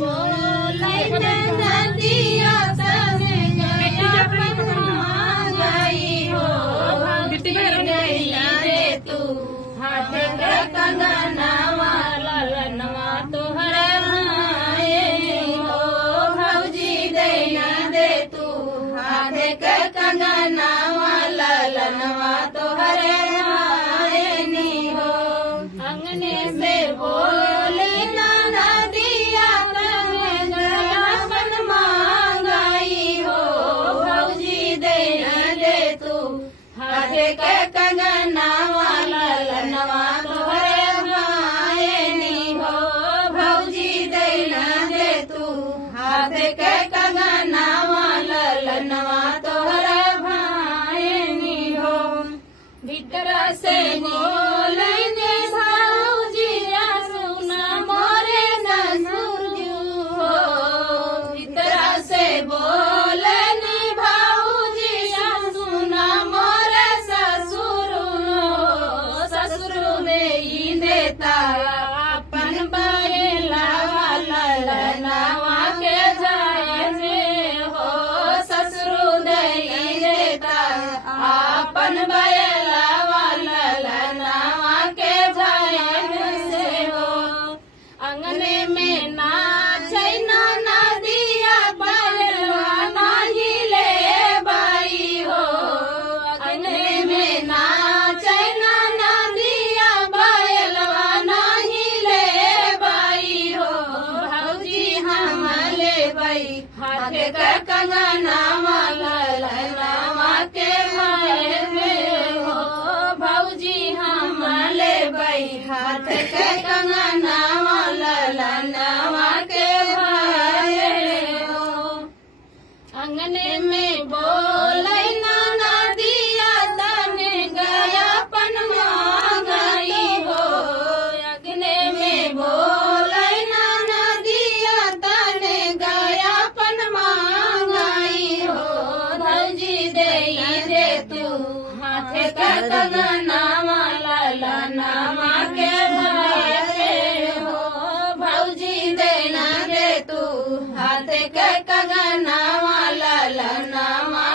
बोले नदिया संगे गया गई हो भौजी दैया रे तू हाथ के कंगनवा ललनवा तोहरे भाए हो भौजी दैया रे तू हाथ के कंगनवा ललनवा तोहरे भाए हो अंगने से बोले नदिया गया मांगाई हो भौजी दैया रे तू हाथ के कंगनवा ललनवा तोहरे भाए हो भौजी दैया रे तू हाथ के कंगनवा ललनवा तोहरे भाए हो भीतर से बोले भौजिया सुना मोरे ससुरजू हो भीतर से बोले भौजिया सुना मोरे ससुर ससुर में देता अपन बैला ललनवा के जाए से हो ससुर दई देता अपन बैला ललनवा के जाए से हो अंगने में नाचै नदिया बैलवा नाही ले बाई हो अंगने में नाचै नदिया बैलवा नाही ले बाई हो भौजी हम ले बाई हाथ के कंगनवा ललनवा के भाए हो भौजी हम ले बाई हाथ के कंगनवा ललनवा के भाए हो अंगने में बोले नदिया तने गया पन गई हो अंगने में बोले नदिया तने गया पन गई हो भौजी दैया रे तू हाथ के कंगनवा ललनवा के भाए हो भौजी दैया रे तू हाथ के कंगनवा ललनवा